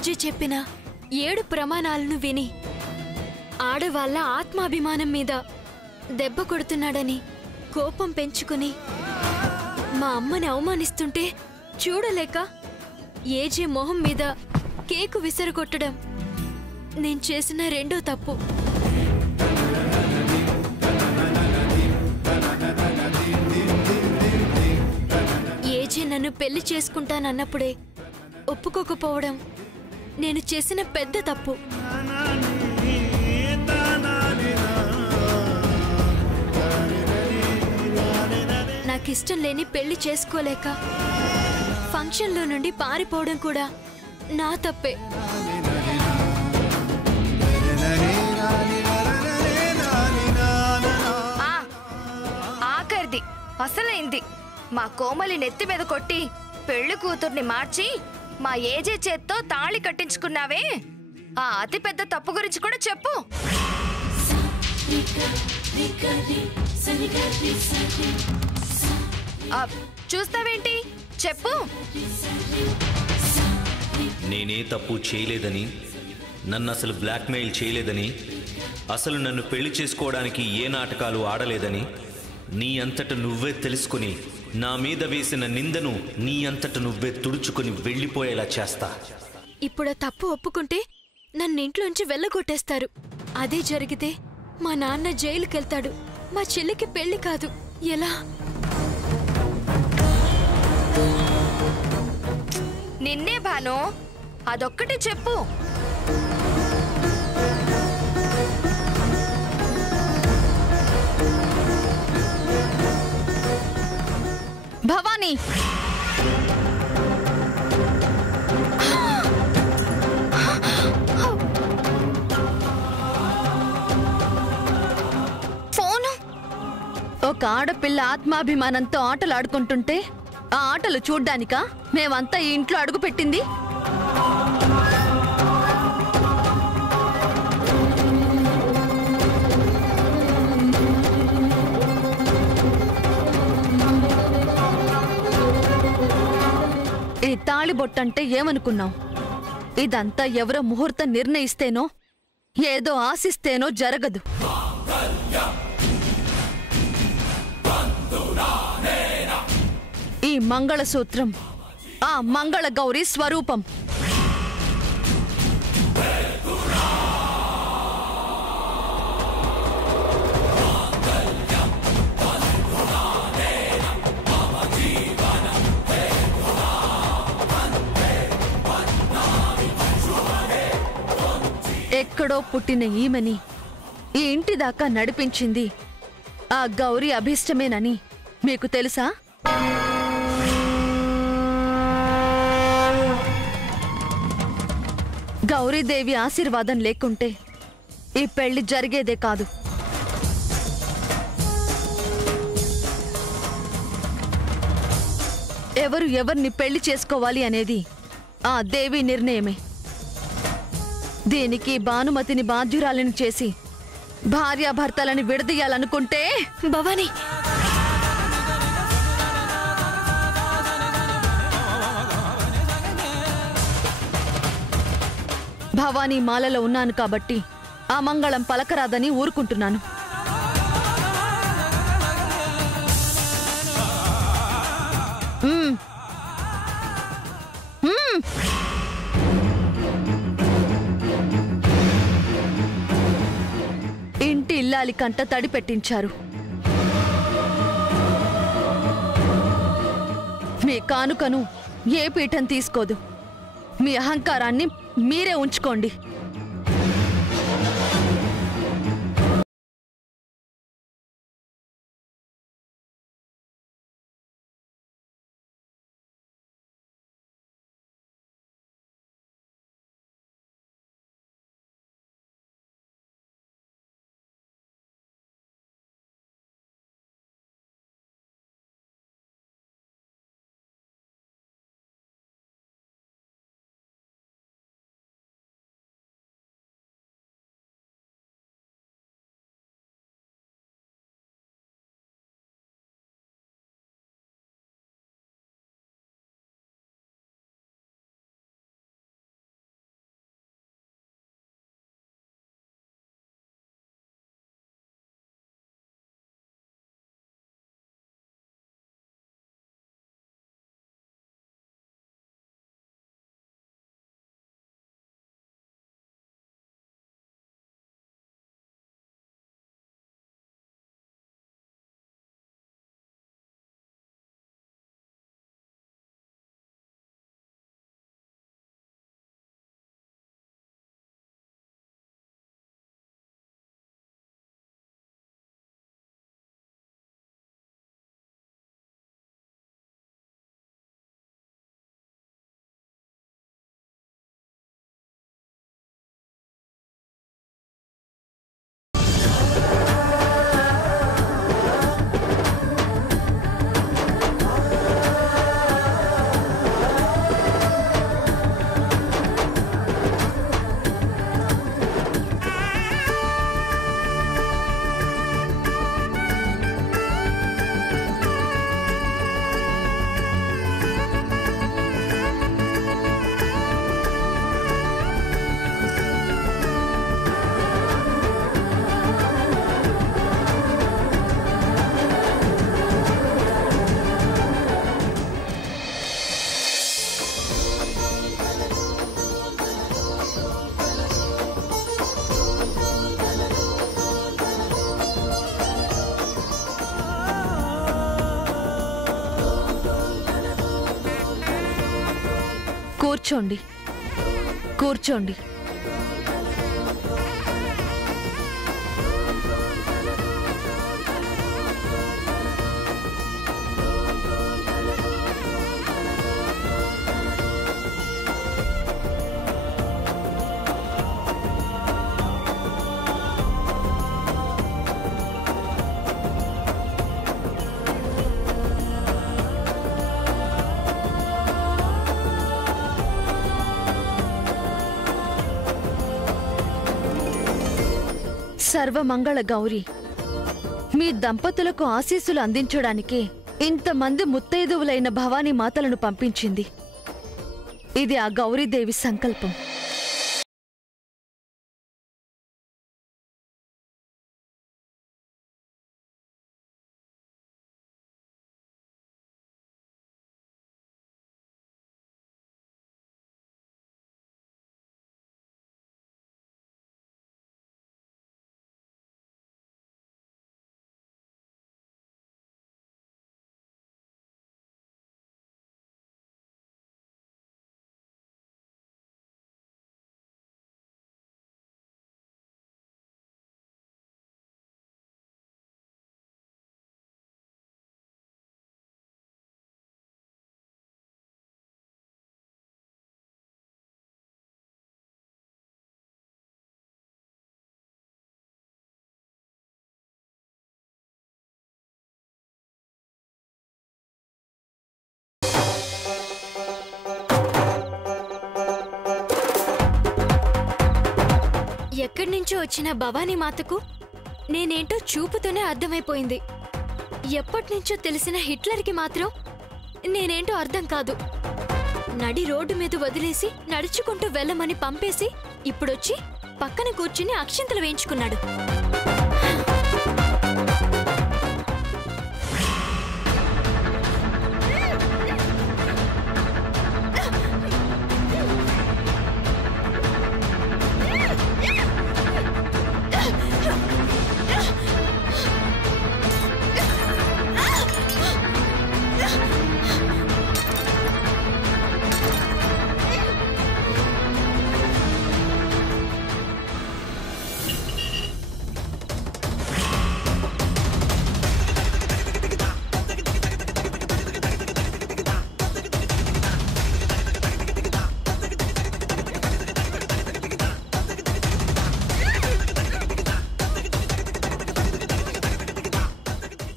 ఏజే చెప్పిన 7 ప్రమాణాలను విని ఆడవాళ్ళ ఆత్మాభిమానం మీద దెబ్బ కొడుతున్నాడని కోపం పెంచుకుని మా అమ్మని అవమానిస్తుంటే చూడలేక ఏజే మొహం మీద కేకు విసరగొట్టడం నేను చేసిన రెండో తప్పు. ఏజే నన్ను పెళ్లి చేసుకుంటానన్నప్పుడే ఒప్పుకోకపోవడం నేను చేసిన పెద్ద తప్పు. నాకిష్టం లేని పెళ్లి చేసుకోలేక ఫంక్షన్లో నుండి పారిపోవడం కూడా నా తప్పే. ఆఖరిది అసలైంది. మా కోమలి నెత్తి మీద కొట్టి పెళ్లి కూతుర్ని మార్చి మా ఏజే చేత్తో తాళి కట్టించుకున్నావే, ఆ అతి పెద్ద తప్పు గురించి కూడా చెప్పు. చూస్తావేంటి, చెప్పు. నేనే తప్పు చేయలేదని, నన్ను అసలు బ్లాక్మెయిల్ చేయలేదని, అసలు నన్ను పెళ్లి చేసుకోవడానికి ఏ నాటకాలు ఆడలేదని నీ అంతట నువ్వే తెలుసుకుని నా మీద వేసిన నిందను నీ అంతట నువ్వే తుడుచుకుని వెళ్ళిపోయేలా చేస్తా. ఇప్పుడు తప్పు ఒప్పుకుంటే నన్ను ఇంట్లోంచి వెళ్ళగొట్టేస్తారు. అదే జరిగితే మా నాన్న జైలుకెళ్తాడు. మా చెల్లికి పెళ్లి కాదు. ఎలా? నిన్నే భాను, అదొక్కటి చెప్పు. భవానీ, ఫోను. ఒక ఆడపిల్ల ఆత్మాభిమానంతో ఆటలు ఆడుకుంటుంటే ఆ ఆటలు చూడ్డానికా మేమంతా ఈ ఇంట్లో అడుగుపెట్టింది? ఈ తాళిబొట్టంటే ఏమనుకున్నావు? ఇదంతా ఎవరో ముహూర్తం నిర్ణయిస్తేనో ఏదో ఆశిస్తేనో జరగదు. ఈ మంగళసూత్రం ఆ మంగళ గౌరీ స్వరూపం. ఎక్కడో పుట్టిన ఈమెని ఈ ఇంటి దాకా నడిపించింది ఆ గౌరీ అభీష్టమేనని మీకు తెలుసా? గౌరీదేవి ఆశీర్వాదం లేకుంటే ఈ పెళ్లి జరిగేదే కాదు. ఎవరు ఎవరిని పెళ్లి చేసుకోవాలి అనేది ఆ దేవి నిర్ణయమే. దీనికి భానుమతిని బాధ్యురాలిని చేసి భార్యాభర్తలని విడదీయాలనుకుంటే భవానీ, భవానీ మాలలో ఉన్నాను కాబట్టి ఆ మంగళం పలకరాదని ఊరుకుంటున్నాను. ఇంటి ఇల్లాలి కంట తడి పెట్టించారు. మీ కానుకను ఏ పీఠం తీసుకోదు. మీ అహంకారాన్ని మీరే ఉంచుకోండి. కూర్చోండి, కూర్చోండి. సర్వమంగళ గౌరి, మీ దంపతులకు ఆశీస్సులు అందించడానికి ఇంతమంది ముత్తైదువులైన భవానీ మాతలను పంపించింది. ఇది ఆ గౌరీదేవి సంకల్పం. ఎక్కడి నుంచో వచ్చిన భవానీ మాతకు నేనేంటో చూపుతోనే అర్థమైపోయింది. ఎప్పటినుంచో తెలిసిన హిట్లర్కి మాత్రం నేనేంటో అర్థం కాదు. నడి రోడ్డు మీద వదిలేసి నడుచుకుంటూ వెళ్ళమని పంపేసి ఇప్పుడొచ్చి పక్కన కూర్చుని అక్షింతలు వేయించుకున్నాడు.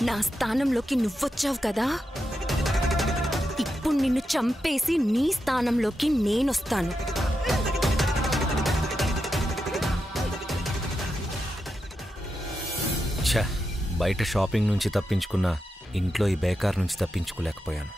నా స్థానంలోకి నువ్వొచ్చావు కదా, ఇప్పుడు నిన్ను చంపేసి నీ స్థానంలోకి నేనొస్తాను. ఛ, బయట షాపింగ్ నుంచి తప్పించుకున్నా ఇంట్లో ఈ బేకార్ నుంచి తప్పించుకోలేకపోయాను.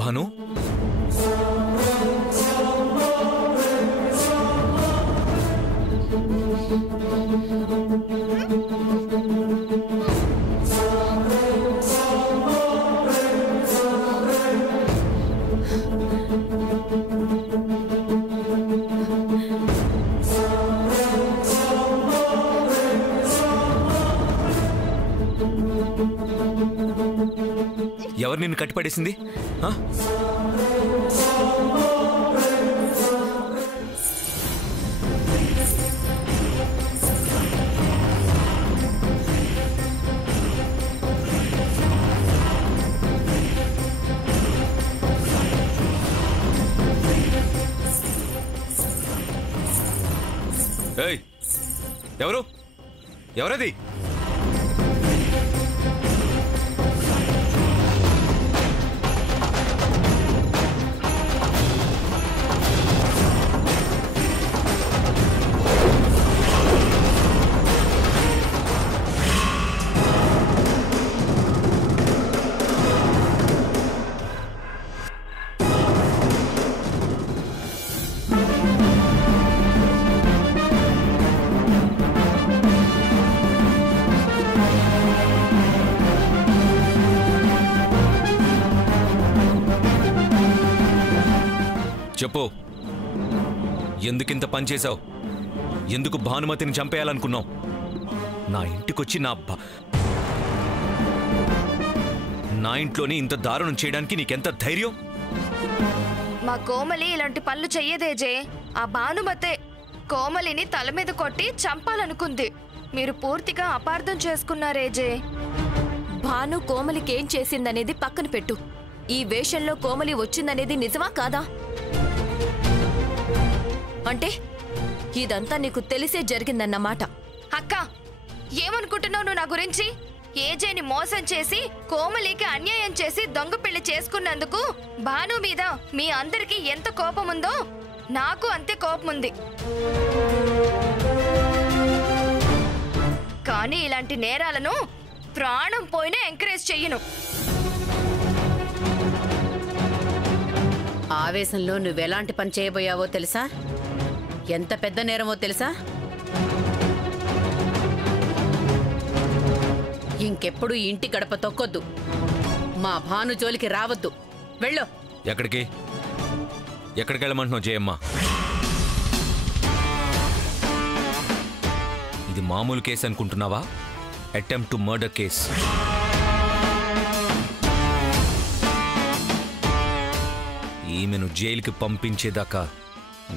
భాను, ఎవరు నిన్ను కట్టిపడేసింది? ఏయ్, ఎవరు? ఎవరది? చెప్పు, ఎందుకింత పని చేశావు? ఎందుకు భానుమతిని చంపేయాలనుకున్నావు? నా ఇంటికొచ్చి నా ఇంట్లోని ఇంత దారుణం చేయడానికి నీకెంత ధైర్యం? మా కోమలి ఇలాంటి పనులు చెయ్యదేజే. ఆ భానుమతే కోమలిని తల మీద కొట్టి చంపాలనుకుంది. మీరు పూర్తిగా అపార్థం చేసుకున్నారేజే. భాను కోమలికేం చేసిందనేది పక్కన పెట్టు. ఈ వేషంలో కోమలి వచ్చిందనేది నిజమా కాదా? అంటే ఇదంతా నీకు తెలిసే జరిగిందన్నమాట. అక్క, ఏమనుకుంటున్నావు నువ్వు నా గురించి? ఏజేని మోసం చేసి కోమలికి అన్యాయం చేసి దొంగ పెళ్లి చేసుకున్నందుకు భాను మీద మీ అందరికీ ఎంత కోపం ఉందో నాకు అంతే కోపం ఉంది. కానీ ఇలాంటి నేరాలను ప్రాణం పోయినా ఎంకరేజ్ చెయ్యను. ఆవేశంలో నువ్వెలాంటి పని చేయబోయావో తెలుసా? ఎంత పెద్ద నేరమో తెలుసా? ఇంకెప్పుడు ఇంటి గడప తొక్కొద్దు. మా భాను జోలికి రావద్దు. వెళ్ళు. ఎక్కడికి వెళ్ళమంటున్నావు జయమ్మ? ఇది మామూలు కేసు అనుకుంటున్నావా? Attempt to murder case. ఈమెను జైలుకి పంపించేదాకా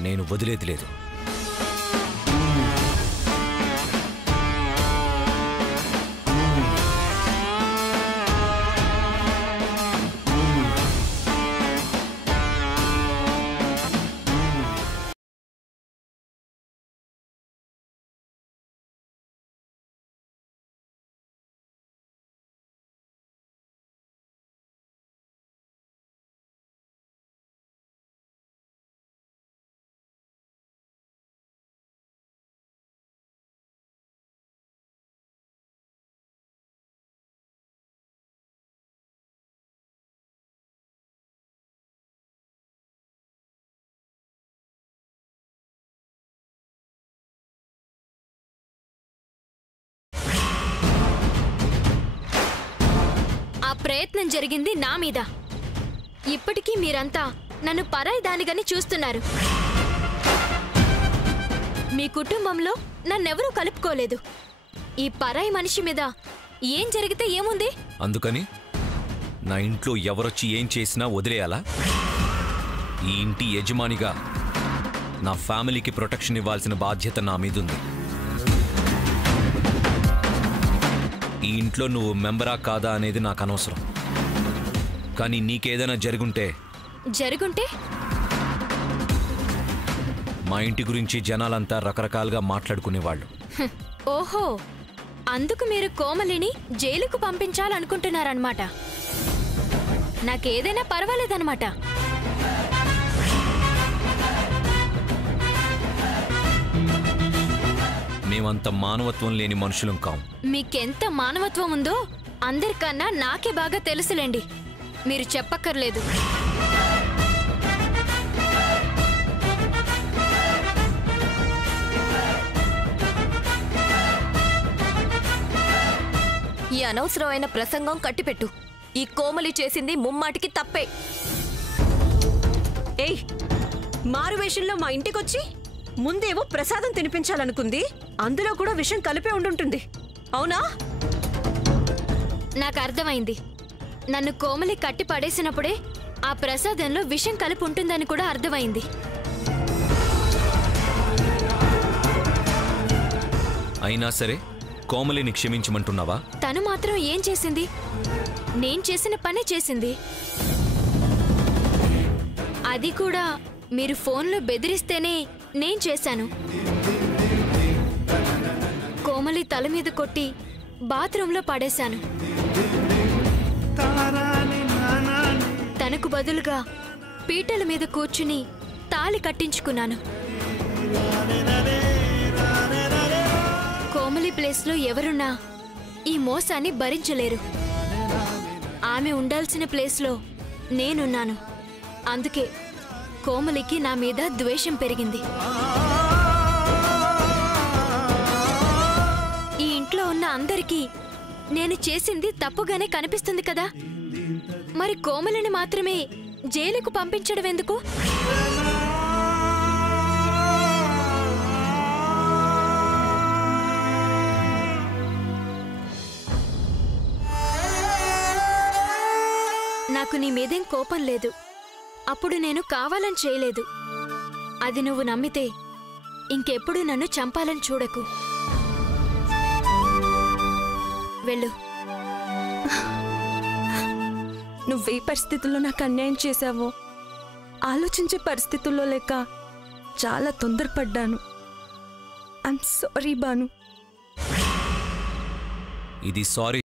నేను వదిలేది లేదు. ఆ ప్రయత్నం జరిగింది నా మీద. ఇప్పటికీ మీరంతా నన్ను పరాయి దానిగాని చూస్తున్నారు. మీ కుటుంబంలో నన్నెవరూ కలుపుకోలేదు. ఈ పరాయి మనిషి మీద ఏం జరిగితే ఏముంది? అందుకని నా ఇంట్లో ఎవరొచ్చి ఏం చేసినా వదిలేయాలా? ఈ ఇంటి యజమానిగా నా ఫ్యామిలీకి ప్రొటెక్షన్ ఇవ్వాల్సిన బాధ్యత నా మీదుంది. ఈ ఇంట్లో నువ్వు మెంబరా కాదా అనేది నాకు అనవసరం. కానీ నీకేదైనా జరుగుంటే మా ఇంటి గురించి జనాలంతా రకరకాలుగా మాట్లాడుకునేవాళ్ళు. ఓహో, అందుకు మీరు కోమలిని జైలుకు పంపించాలనుకుంటున్నారన్నమాట. నాకేదైనా పర్వాలేదన్నమాట. మేమంత మానవత్వం లేని మనుషులం కాం. మీకెంత మానవత్వం ఉందో అందరికన్నా నాకే బాగా తెలుసులేండి. మీరు చెప్పక్కర్లేదు. ఈ అనవసరమైన ప్రసంగం కట్టిపెట్టు. ఈ కోమలి చేసింది ముమ్మాటికి తప్పే. ఏయ్, మారువేషంలో మా ఇంటికొచ్చి ముందేమో ప్రసాదం తినిపించాలనుకుంది. అందులో కూడా విషం కలిపే ఉండుంటుంది. అవునా? నాకు అర్థమైంది. నన్ను కోమలి కట్టి పడేసినప్పుడే ఆ ప్రసాదంలో విషం కలిపి ఉంటుందని కూడా అర్థమైంది. అయినా సరే కోమలిని క్షమించమంటున్నావా? తను మాత్రం ఏం చేసింది? నేను చేసిన పనే చేసింది. అది కూడా మీరు ఫోన్లో బెదిరిస్తేనే నేను చేశాను. కోమలి తల మీద కొట్టి బాత్రూంలో పడేశాను. తనకు బదులుగా పీటల మీద కూర్చుని తాళి కట్టించుకున్నాను. కోమలి ప్లేస్లో ఎవరున్నా ఈ మోసాన్ని భరించలేరు. ఆమె ఉండాల్సిన ప్లేస్లో నేనున్నాను. అందుకే కోమలికి నా మీద ద్వేషం పెరిగింది. ఈ ఇంట్లో ఉన్న అందరికీ నేను చేసింది తప్పుగానే కనిపిస్తుంది కదా. మరి కోమలిని మాత్రమే జైలుకు పంపించడం ఎందుకు? నాకు నీ మీదేం కోపం లేదు. అప్పుడు నేను కావాలని చేయలేదు. అది నువ్వు నమ్మితే ఇంకెప్పుడు నన్ను చంపాలని చూడకు. వెళ్ళు. నువ్వే పరిస్థితుల్లో నాకు అన్యాయం చేశావో ఆలోచించే పరిస్థితుల్లో లేక చాలా తొందరపడ్డాను. I'm sorry Banu. ఇది సారీ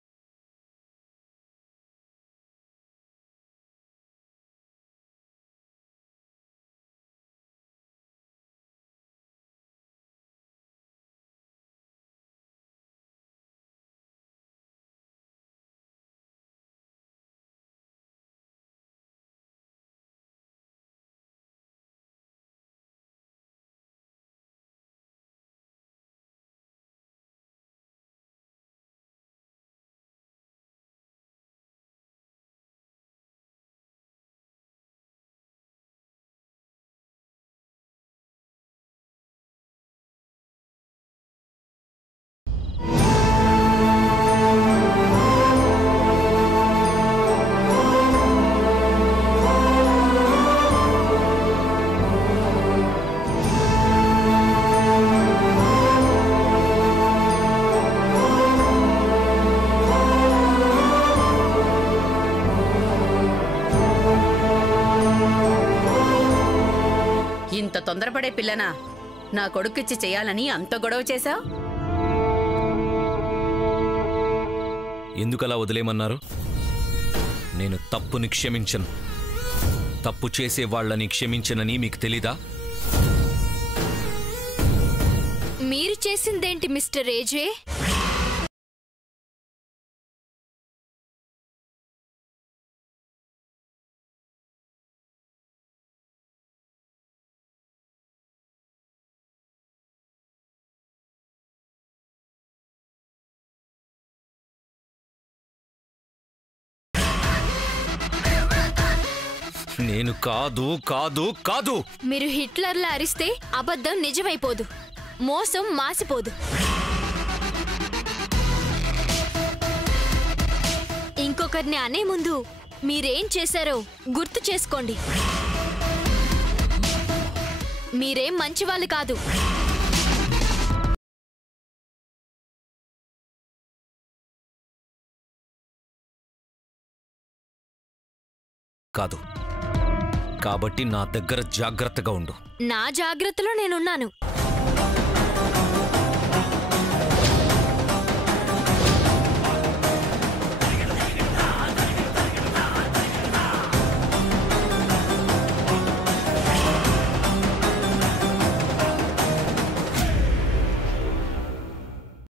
ఇంత తొందరపడే పిల్లనా నా కొడుకిచ్చి చేయాలని అంత గొడవ చేశావు? ఎందుకలా వదిలేమన్నారు? నేను తప్పుని క్షమించను. తప్పు చేసే వాళ్ళని క్షమించనని మీకు తెలీదా? మీరు చేసిందేంటి మిస్టర్ ఏజే? నేను కాదు కాదు కాదు. మీరు హిట్లర్లా అరిస్తే అబద్ధం నిజమైపోదు, మోసం మాసిపోదు. ఇంకొకరిని అనే ముందు మీరేం చేశారో గుర్తు చేసుకోండి. మీరేం మంచివాళ్ళు కాదు. కాదు కాబట్టి నా దగ్గర జాగ్రత్తగా ఉండు. నా జాగ్రత్తలో నేనున్నాను.